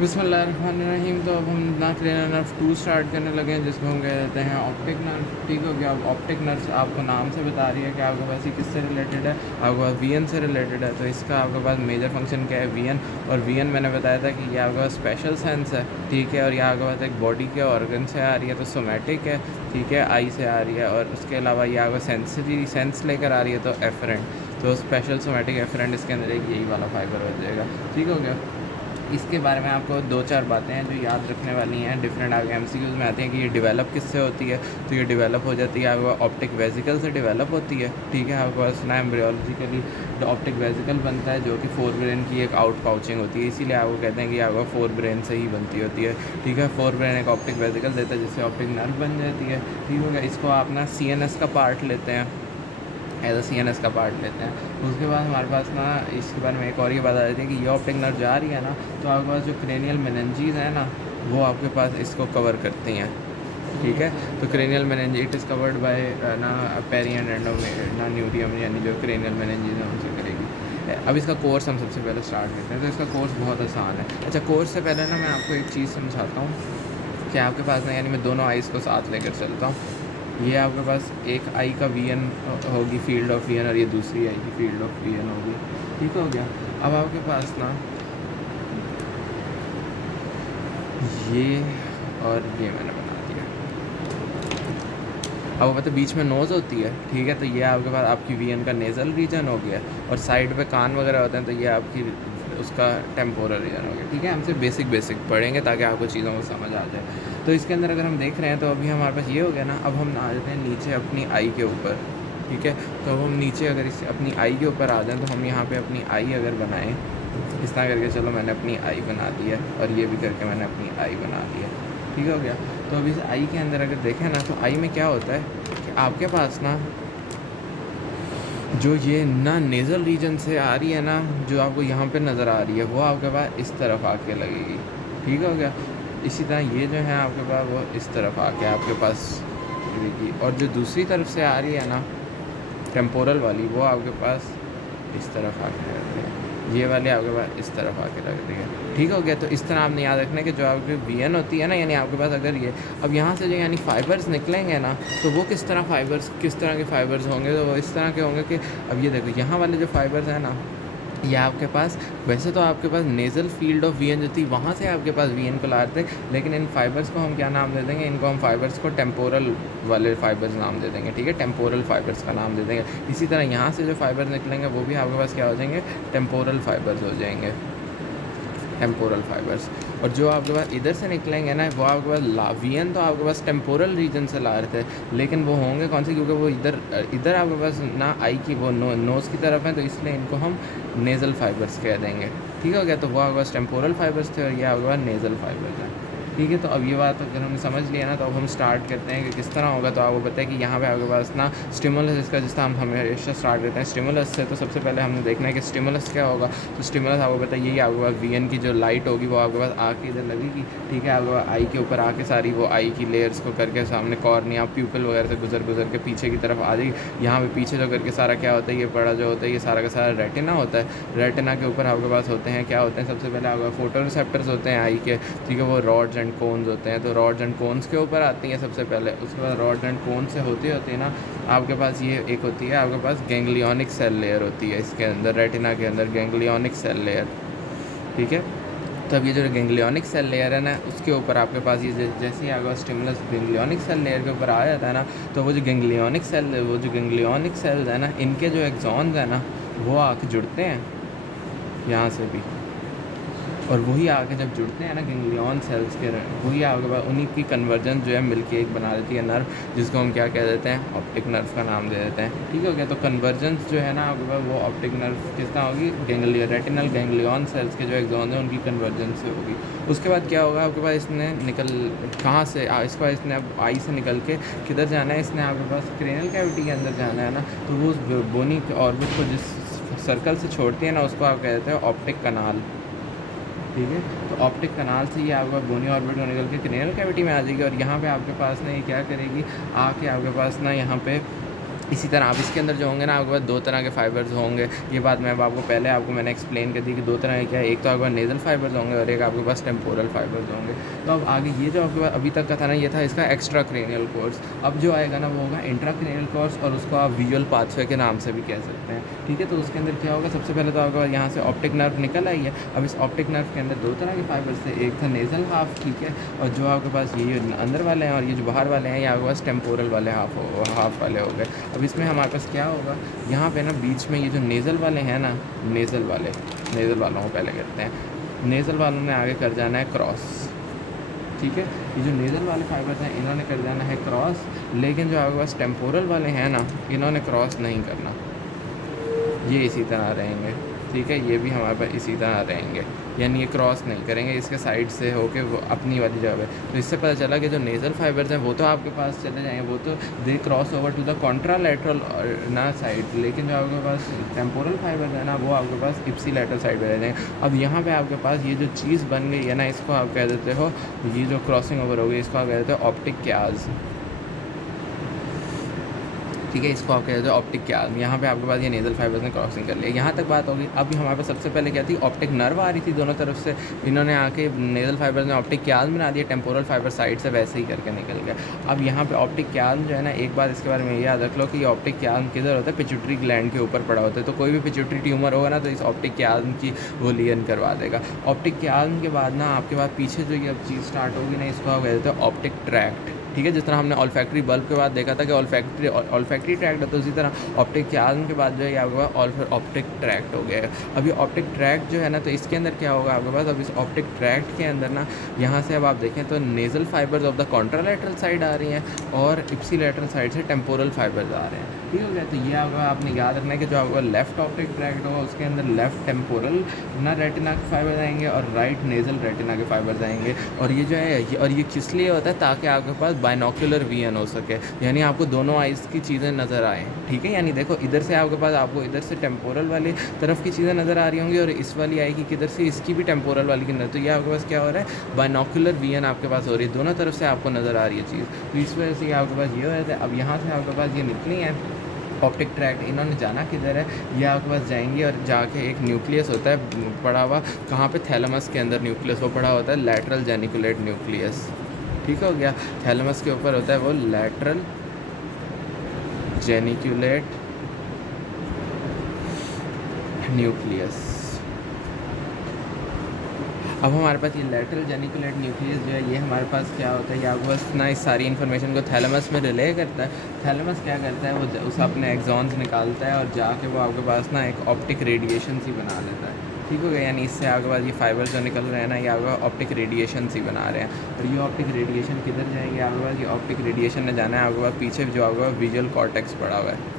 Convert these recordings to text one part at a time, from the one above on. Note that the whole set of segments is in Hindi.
बिस्मिल्लाहिर्रहमानिर्रहीम। तो अब हम ना क्रेनियल नर्व 2 स्टार्ट करने लगे हैं, जिसको हम कह देते हैं ऑप्टिक नर्व। ठीक हो गया। अब ऑप्टिक नर्व आपको नाम से बता रही है कि आपके पास ये किससे रिलेटेड है, आपके पास वीएन से रिलेटेड है। तो इसका आपके पास मेजर फंक्शन क्या है, वीएन। और वीएन मैंने बताया था कि ये आपके पास स्पेशल सेंस है, ठीक है। और ये आपके पास एक बॉडी के ऑर्गन से आ रही है, तो सोमेटिक है, ठीक है, आई से आ रही है। और उसके अलावा ये आपका सेंसरी सेंस लेकर आ रही है, तो एफरेंट। तो स्पेशल सोमेटिक एफरेंट इसके अंदर एक यही वाला फाइबर हो जाएगा। ठीक हो गया। इसके बारे में आपको 2-4 बातें हैं जो याद रखने वाली हैं। डिफरेंट आगे एमसीक्यूज़ में आती हैं कि ये डेवलप किससे होती है। तो ये डेवलप हो जाती है आपको ऑप्टिक वेसिकल से डेवलप होती है, ठीक है। आपके पास ना एम्ब्रियोलॉजिकली ऑप्टिक वेसिकल बनता है, जो कि 4 ब्रेन की एक आउट पाउचिंग होती है। इसीलिए आपको कहते हैं कि आपको 4 ब्रेन से ही बनती होती है, ठीक है। 4 ब्रेन एक ऑप्टिक वेसिकल देता है, जिससे ऑप्टिक नर्व बन जाती है, ठीक हो गया। इसको आप ना सीएनएस का पार्ट लेते हैं, एज अ सीएनएस का पार्ट लेते हैं। उसके बाद हमारे पास ना इसके बारे में एक और ये बात आ जाती है कि ये ऑप्टिक नर्व जा रही है ना, तो आपके पास जो क्रेनियल मेनिंजेस है ना, वो आपके पास इसको कवर करती हैं, ठीक है। तो क्रेनियल मेनिंजेट इज़ कवर्ड बाय ना पेरी एंड ना न्यूडियम, यानी जो क्रेनियल मेनिंजेस हैं उनसे करेगी। अब इसका कोर्स हम सबसे पहले स्टार्ट करते हैं। तो इसका कोर्स बहुत आसान है। अच्छा, कोर्स से पहले ना मैं आपको एक चीज़ समझाता हूँ कि आपके पास ना, यानी मैं दोनों आइज़ को साथ लेकर चलता हूँ। ये आपके पास एक आई का वीएन होगी, फील्ड ऑफ वीएन, और ये दूसरी आई की फील्ड ऑफ वीएन होगी, ठीक हो गया। अब आपके पास ना ये और ये मैंने बना दिया। अब पता बीच में नोज़ होती है, ठीक है। तो ये आपके पास आपकी वीएन का नेज़ल रीजन हो गया, और साइड पे कान वगैरह होते हैं, तो ये आपकी उसका टेम्पोरल रीजन हो गया, ठीक है। हमसे बेसिक पढ़ेंगे ताकि आपको चीज़ों को समझ आ जाए। तो इसके अंदर अगर हम देख रहे हैं, तो अभी हमारे पास ये हो गया ना। अब हम आ जाते हैं नीचे अपनी आई के ऊपर, ठीक है। तो अब हम नीचे अगर इस अपनी आई के ऊपर आ जाएँ, तो हम यहाँ पे अपनी आई अगर बनाएं इस तरह करके, चलो मैंने अपनी आई बना दी है, और ये भी करके मैंने अपनी आई बना दी है, ठीक हो गया। तो अभी इस आई के अंदर अगर देखें ना, तो आई में क्या होता है कि आपके पास ना जो ये ना नेज़ल रीजन से आ रही है ना, जो आपको यहाँ पे नज़र आ रही है, वो आपके पास इस तरफ आके लगेगी, ठीक हो गया। इसी तरह ये जो है आपके पास, वो इस तरफ आके आपके पास लगेगी। और जो दूसरी तरफ से आ रही है ना, टेम्पोरल वाली, वो आपके पास इस तरफ आके लग रही है। ये वाली आपके पास इस तरफ आके लग रही है, ठीक हो गया। तो इस तरह आपने याद रखना है कि जो आपकी वीएन होती है ना, यानी आपके पास अगर ये अब यहाँ से जो यानी फ़ाइबर्स निकलेंगे ना, तो वो किस तरह के फ़ाइबर्स होंगे, तो वो इस तरह के होंगे कि अब ये देखो, यहाँ वाले जो फ़ाइबर्स हैं ना, ये आपके पास वैसे तो आपके पास नेज़ल फील्ड ऑफ वीएन जो थी, वहाँ से आपके पास वीएन को ला रहे थे, लेकिन इन फाइबर्स को हम क्या नाम दे देंगे, इनको हम फाइबर्स को टेम्पोरल वाले फाइबर्स नाम दे देंगे, ठीक है। टेम्पोरल फाइबर्स का नाम दे देंगे। इसी तरह यहाँ से जो फाइबर्स निकलेंगे, वो भी आपके पास क्या हो जाएंगे, टेम्पोरल फाइबर्स हो जाएंगे, टेम्पोरल फाइबर्स। और जो आपके पास इधर से निकलेंगे ना, वो आपके पास वीएन तो आपके पास टेम्पोरल रीजन से ला रहे थे, लेकिन वो होंगे कौन से, क्योंकि वो इधर आपके पास ना आई की वो नोज़ की तरफ है, तो इसलिए इनको हम नेज़ल फाइबर्स कह देंगे, ठीक हो गया। तो वो आपके पास टेम्पोरल फाइबर्स थे, और ये आपके पास नेज़ल फाइबर्स हैं, ठीक है। तो अब ये बात अगर हमने समझ लिया ना, तो अब हम स्टार्ट करते हैं कि किस तरह होगा। तो आपको पता है कि यहाँ पे आपके पास ना स्टिमुलस, इसका जिस तरह हम हमेशा स्टार्ट करते हैं स्टिमुलस से, तो सबसे पहले हमने देखना है कि स्टिमुलस क्या होगा। तो स्टिमुलस आपको पता है यही आपके पास वीएन की जो लाइट होगी, वो आपके पास आके इधर लगेगी, ठीक है। आपके पास आई के ऊपर आके सारी वो आई की लेयर्स को करके सामने कॉर्निया, प्यूपल वगैरह से गुजर के पीछे की तरफ आ जाएगी। यहाँ पे पीछे जो करके सारा क्या होता है, ये बड़ा जो होता है, ये सारा का सारा रेटिना होता है। रेटिना के ऊपर आपके पास होते हैं, क्या होते हैं, सबसे पहले आपके फोटो रिसेप्टर्स होते हैं आई के, ठीक है। वो रॉड्स एंड कोन्स होते हैं, तो रॉड्स एंड कोन्स के ऊपर आती हैं सबसे पहले। उसके बाद रॉड्स एंड कोन्स से होती है ना, आपके पास ये एक होती है, आपके पास गैंग्लियोनिक सेल लेयर होती है इसके अंदर, रेटिना के अंदर गैंग्लियोनिक सेल लेयर, ठीक है। तब ये जो गैंग्लियोनिक सेल लेयर है ना, उसके ऊपर आपके पास ये जैसे ही आपका स्टिमुलस गैंग्लियोनिक सेल लेयर के ऊपर आ जाता है ना, तो वो जो गैंग्लियोनिक सेल्स है ना, इनके जो एक्सॉन्स हैं ना, वो आके जुड़ते हैं यहाँ से भी, और वही आगे जब जुड़ते हैं ना गैंग्लियन सेल्स के, वही आगे उन्हीं की कन्वर्जन जो है मिलके एक बना देती है नर्व, जिसको हम क्या कह देते हैं, ऑप्टिक नर्व का नाम दे देते हैं, ठीक हो गया। तो कन्वर्जेंस जो है ना आपके पास, वो ऑप्टिक नर्व किस तरह होगी, रेटिनल गैंग्लियन सेल्स के जो एग्जॉन है उनकी कन्वर्जेंस से होगी। उसके बाद क्या होगा आपके पास, इसने निकल कहाँ से, इसके बाद इसने अब आई से निकल के किधर जाना है, इसने आपके पास क्रेनियल कैविटी के अंदर जाना है ना, तो वो उस बोनी ऑर्बिट को जिस सर्कल से छोड़ती है ना, उसको आप कहते हैं ऑप्टिक कनाल, ठीक है। तो ऑप्टिक कनाल से ये आपका बोनी ऑर्बिट को निकल के क्रेनियल कैविटी में आ जाएगी, और यहाँ पे आपके पास ना ये क्या करेगी, आके आपके पास ना यहाँ पे इसी तरह आप इसके अंदर जो होंगे ना, आपके पास दो तरह के फाइबर्स होंगे। ये बात मैं आपको पहले मैंने एक्सप्लेन कर दी कि दो तरह के क्या है, एक तो आपके पास नेज़ल फाइबर्स होंगे और एक आपके पास टेम्पोरल फाइबर्स होंगे। तो अब आगे ये जो आपके पास अभी तक का था ना, ये था इसका एक्स्ट्रा क्रेनियल कोर्स। अब जो आएगा ना वो होगा इंट्रा क्रेनियल कोर्स, और उसको आप विजुअल पाथवे के नाम से भी कह सकते हैं। ठीक है, तो उसके अंदर क्या होगा, सबसे पहले तो आपके पास यहाँ से ऑप्टिक नर्व निकल आई है। अब इस ऑप्टिक नर्व के अंदर दो तरह के फाइबर्स थे, एक था नेज़ल हाफ, ठीक है, और जो आपके पास ये अंदर वाले हैं और ये जो बाहर वाले हैं, ये आपके पास टेम्पोरल वाले हाफ वाले हो गए। अब इसमें हमारे पास क्या होगा, यहाँ पे ना बीच में ये जो नेज़ल वाले हैं ना, नेज़ल वालों को पहले करते हैं। नेज़ल वालों ने आगे कर जाना है क्रॉस। ठीक है, ये जो नेज़ल वाले फाइबर्स हैं इन्होंने कर जाना है क्रॉस, लेकिन जो आपके पास टेम्पोरल वाले हैं ना, इन्होंने क्रॉस नहीं करना, ये इसी तरह रहेंगे। ठीक है, ये भी हमारे पास इसी तरह रहेंगे, यानी ये क्रॉस नहीं करेंगे, इसके साइड से होके वो अपनी वाली जगह पे। तो इससे पता चला कि जो नेज़ल फाइबर्स हैं वो तो आपके पास चले जाएंगे, वो तो they cross over to the contralateral ना साइड, लेकिन जो आपके पास टेम्पोरल फाइबर्स है ना, वो आपके पास इप्सिलैटरल साइड पे रह जाएंगे। अब यहाँ पे आपके पास ये जो चीज़ बन गई है ना, इसको आप कह देते हो, ये जो क्रॉसिंग ओवर हो गई इसको आप कह देते हो ऑप्टिक क्याज। ठीक है, इसको आप कह देते हो ऑप्टिक क्याज। यहाँ पे आपके पास ये नेज़ल फाइबर्स ने क्रॉसिंग कर लिया, यहाँ तक बात होगी। अब हमारे पास सबसे पहले क्या थी, ऑप्टिक नर्व आ रही थी दोनों तरफ से, इन्होंने आके नेज़ल फाइबर्स ने ऑप्टिक क्याज बना दिया, टेम्पोरल फाइबर साइड से वैसे ही करके निकल गया। अब यहाँ पे ऑप्टिक क्याज जो है ना, एक बात इसके बारे में याद रख लो कि ये ऑप्टिक क्याज किधर होता है, पिट्यूटरी ग्लैंड के ऊपर पड़ा होता है। तो कोई भी पिट्यूटरी ट्यूमर होगा ना, तो इस ऑप्टिक क्याज की वो लियन करवा देगा। ऑप्टिक क्याज के बाद ना आपके पास पीछे जो ये अब चीज़ स्टार्ट होगी ना, इसको आप कह देते हो ऑप्टिक ट्रैक्ट। ठीक है, जिस तरह हमने ऑल्फैक्टरी बल्ब के बाद देखा था कि ऑल्फैक्टरी ट्रैक्ट है, तो उसी तरह ऑप्टिक क्याज्म के बाद जो है आपके पास ऑप्टिक ट्रैक्ट हो गया है। अभी ऑप्टिक ट्रैक्ट जो है ना, तो इसके अंदर क्या होगा आपके पास, अब इस ऑप्टिक ट्रैक्ट के अंदर ना, यहाँ से अब आप देखें तो nasal fibres of the contralateral side आ रही हैं और इप्सिलैटरल साइड से टेम्पोरल फाइबर्स आ रहे हैं। ठीक हो गया, तो ये आपने याद रखना है कि जो आपका लेफ्ट ऑप्टिक ट्रैक्ट होगा उसके अंदर लेफ्ट टेम्पोरल ना रेटिना के फाइबर्स आएंगे और राइट नेज़ल रेटिना के फाइबर्स आएंगे। और ये जो है ये किस लिए होता है, ताकि आपके पास बाइनोक्यूलर विजन हो सके, यानी आपको दोनों आइज़ की चीज़ें नज़र आएँ। ठीक है, यानी देखो इधर से आपके पास आपको इधर से टेम्पोरल वाली तरफ की चीज़ें नज़र आ रही होंगी और इस वाली आई की किधर से, इसकी भी टेम्पोरल वाली की नज़र, तो ये आपके पास क्या हो रहा है, बाइनोक्यूलर विजन आपके पास हो रही है, दोनों तरफ से आपको नज़र आ रही है चीज़। तो इस वजह से आपके पास ये हो जाता है। अब यहाँ से आपके पास ये निकली हैं ऑप्टिक ट्रैक्ट, इन्होंने जाना किधर है, ये आपके पास जाएंगी और जाके एक न्यूक्लियस होता है पड़ा हुआ, कहाँ पे, थैलेमस के अंदर न्यूक्लियस वो पड़ा होता है, लैटरल जेनिकुलेट न्यूक्लियस। ठीक हो गया, थैलेमस के ऊपर होता है वो लैटरल जेनिकुलेट न्यूक्लियस। अब हमारे पास ये लैटरल जेनिकुलेट न्यूक्लियस जो है, ये हमारे पास क्या होता है, ये आपको बस ना इस सारी इन्फॉर्मेशन को थैलेमस में रिले करता है। थैलेमस क्या करता है, वो उस अपने एक्सॉन्स निकालता है और जाके वो आपके पास ना एक ऑप्टिक रेडिएशन सी बना देता है। ठीक हो गया, यानी इससे आपके पास ये फाइबर जो निकल रहे हैं ना, ये आपका ऑप्टिक रेडिएशन सी बना रहे हैं। और ये ऑप्टिक रेडिएशन किधर जाएंगे आपके पास, ये ऑप्टिक रेडिएशन ने जाना है आपके पास पीछे जो आपके पास विजुअल कॉर्टेक्स पड़ा हुआ है,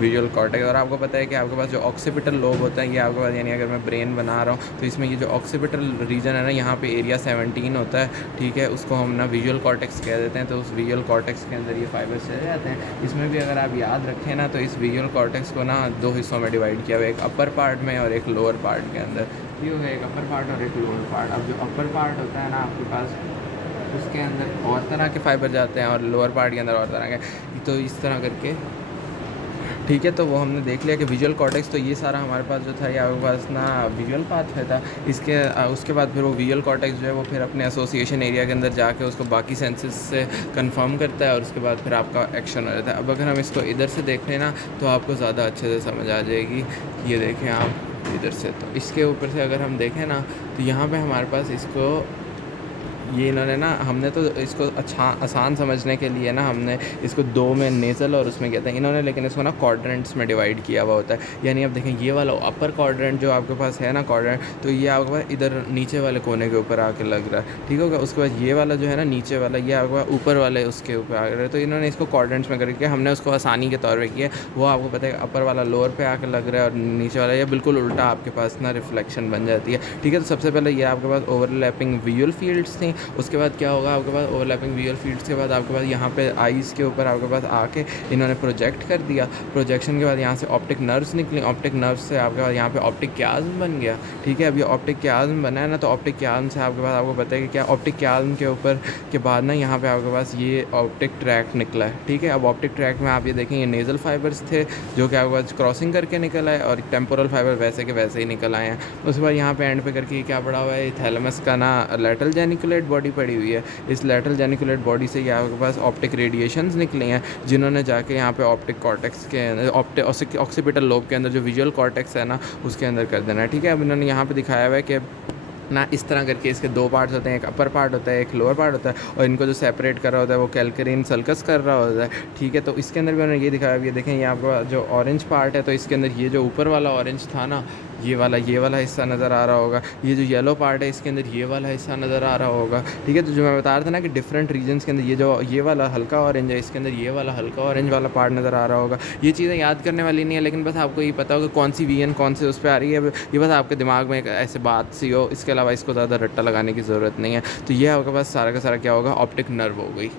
विजुअल कॉर्टेक्स। और आपको पता है कि आपके पास जो ऑक्सीपिटल लोब होता है, ये आपके पास, यानी अगर मैं ब्रेन बना रहा हूँ तो इसमें ये जो ऑक्सीपिटल रीजन है ना, यहाँ पे एरिया 17 होता है। ठीक है, उसको हम ना विजुअल कॉर्टेक्स कह देते हैं। तो उस विजुअल कॉर्टेक्स के अंदर ये फाइबर्स चले जाते हैं। इसमें भी अगर आप याद रखें ना, तो इस विजुअल कॉर्टेक्स को ना दो हिस्सों में डिवाइड किया हुआ है, एक अपर पार्ट में और एक लोअर पार्ट के अंदर। ठीक हो गया, एक अपर पार्ट और एक लोअर पार्ट। अब जो अपर पार्ट होता है ना आपके पास, उसके अंदर और तरह के फाइबर जाते हैं और लोअर पार्ट के अंदर और तरह के, तो इस तरह करके। ठीक है, तो वो हमने देख लिया कि विजुअल कॉर्टेक्स, तो ये सारा हमारे पास जो था, ये आपके पास ना विजुअल पाथ था। उसके बाद फिर वो विजुअल कॉर्टेक्स जो है वो फिर अपने एसोसिएशन एरिया के अंदर जाके उसको बाकी सेंसेस से कंफर्म करता है और उसके बाद फिर आपका एक्शन हो जाता है। अब अगर हम इसको इधर से देख लें ना, तो आपको ज़्यादा अच्छे से समझ आ जाएगी। ये देखें आप इधर से, तो इसके ऊपर से अगर हम देखें ना, तो यहाँ पे हमारे पास इसको ये इन्होंने ना, हमने तो इसको अच्छा आसान समझने के लिए ना हमने इसको दो में नेज़ल और उसमें कहते हैं इन्होंने, लेकिन इसको ना क्वाड्रेंट्स में डिवाइड किया हुआ होता है। यानी अब देखें ये वाला अपर क्वाड्रेंट जो आपके पास है ना क्वाड्रेंट, तो ये आपके पास इधर नीचे वाले कोने के ऊपर आके लग रहा है। ठीक होगा, उसके बाद ये वाला जो है ना नीचे वाला, ये आपके पास ऊपर वाले उसके ऊपर आ रहा है। तो इन्होंने इसको क्वाड्रेंट्स में करके हमने उसको आसानी के तौर पर किया। वो आपको पता है अपर वाला लोअर पर आके लग रहा है और नीचे वाला ये बिल्कुल उल्टा आपके पास ना रिफ्लेक्शन बन जाती है। ठीक है, तो सबसे पहले ये आपके पास ओवरलैपिंग विजुअल फील्ड्स थी, उसके बाद क्या होगा आपके पास ओवरलैपिंग विजुअल फील्ड्स के बाद आपके पास यहाँ पे आईज़ के ऊपर आपके पास आके इन्होंने प्रोजेक्ट कर दिया। प्रोजेक्शन के बाद यहाँ से ऑप्टिक नर्व्स निकली, ऑप्टिक नर्व से आपके पास यहाँ पे ऑप्टिक क्याज्म बन गया। ठीक है, अब ये ऑप्टिक क्याज्म बना है ना, तो ऑप्टिक क्याज्म से आपके पास आपको पता है कि क्या ऑप्टिक क्याज्म के ऊपर के बाद ना यहाँ पे आपके पास ये ऑप्टिक ट्रैक निकला है। ठीक है, अब ऑप्टिक ट्रैक में आप ये देखें ये नेज़ल फाइबर्स थे जो कि आपके पास क्रॉसिंग करके निकल आए और टेम्पोरल फाइबर वैसे के वैसे ही निकल आए हैं। उसके बाद यहाँ पे एंड पे करके क्या पड़ा हुआ है, थैलेमस का ना लैटरल जेनिकुलेट बॉडी पड़ी हुई है। इस लैटरल जेनिकुलेट बॉडी से ये आपके पास ऑप्टिक रेडिएशंस निकले हैं जिन्होंने जाके यहाँ पे ऑप्टिक कॉर्टेक्स के अंदर ऑक्सीपिटल लोब के अंदर जो विजुअल कॉर्टेक्स है ना उसके अंदर कर देना है। ठीक है, अब इन्होंने यहाँ पे दिखाया हुआ है कि ना इस तरह करके इसके दो पार्ट्स होते हैं, एक अपर पार्ट होता है एक लोअर पार्ट होता है, और इनको जो सेपरेट कर रहा होता है वो कैल्करीन सल्कस कर रहा होता है। ठीक है, तो इसके अंदर भी उन्होंने ये दिखाया, ये देखें ये आपका जो ऑरेंज पार्ट है तो इसके अंदर ये जो ऊपर वाला ऑरेंज था ना ये वाला हिस्सा नज़र आ रहा होगा, ये जो येलो पार्ट है इसके अंदर ये वाला हिस्सा नज़र आ रहा होगा। ठीक है, तो जो मैं बता रहा था ना कि डिफरेंट रीजन्स के अंदर ये वाला हल्का ऑरेंज है, इसके अंदर ये वाला हल्का ऑरेंज वाला पार्ट नज़र आ रहा होगा। ये चीज़ें याद करने वाली नहीं है, लेकिन बस आपको ये पता होगा कौन सी वीएन कौन से उस पर आ रही है, ये बस आपके दिमाग में एक ऐसे बात सी हो, इसके अलावा इसको ज़्यादा रट्टा लगाने की ज़रूरत नहीं है। तो ये आपके पास सारा का सारा क्या होगा, ऑप्टिक नर्व हो गई।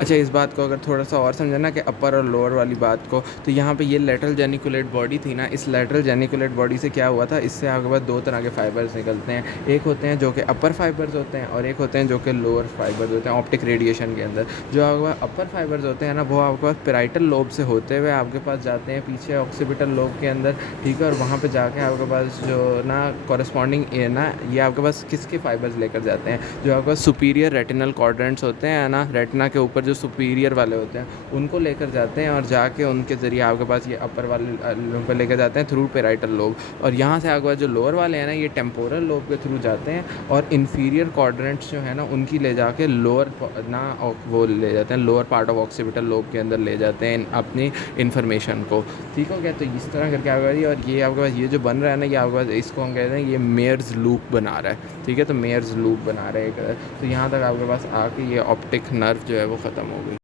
अच्छा, इस बात को अगर थोड़ा सा और समझना कि अपर और लोअर वाली बात को, तो यहाँ पे ये लेटरल जेनिकुलेट बॉडी थी ना, इस लेटरल जेनिकुलेट बॉडी से क्या हुआ था, इससे आपके पास दो तरह के फाइबर्स निकलते हैं। एक होते हैं जो कि अपर फाइबर्स होते हैं और एक होते हैं जो कि लोअर फाइबर्स होते हैं ऑप्टिक रेडिएशन के अंदर। जो आपके पास अपर फाइबर्स होते हैं ना वो आपके पास पेराइटल लोब से होते हुए आपके पास जाते हैं पीछे ऑक्सीपिटल लोब के अंदर। ठीक है, और वहाँ पर जाके आपके पास जो ना कॉरेस्पॉन्डिंग ना ये आपके पास किसके फाइबर्स लेकर जाते हैं, जो आपके पास सुपीरियर रेटिनल क्वाड्रेंट्स होते हैं ना, रेटिना के ऊपर जो सुपीरियर वाले होते हैं उनको लेकर जाते हैं और जाके उनके ज़रिए आपके पास ये अपर वाले पर लेकर जाते हैं थ्रू पेराइटल लोब। और यहाँ से आपके पास जो लोअर वाले हैं ना ये टेम्पोरल लोब के थ्रू जाते हैं और इन्फीरियर क्वाड्रेंट्स जो है ना उनकी ले जाके लोअर ना वो ले जाते हैं, lower part of occipital lobe के अंदर ले जाते हैं अपनी इन्फॉर्मेशन को। ठीक हो गया, तो इस तरह करके आपके पास और ये आपके पास ये जो बन रहा है ना ये आपके पास इसको हम कहते हैं ये मेयर्स लूप बना रहा है। ठीक है, तो मेयर्स लूप बना रहा है। तो यहाँ तक आपके पास आके ये ऑप्टिक नर्व जो है वो ख़त्म हो गई।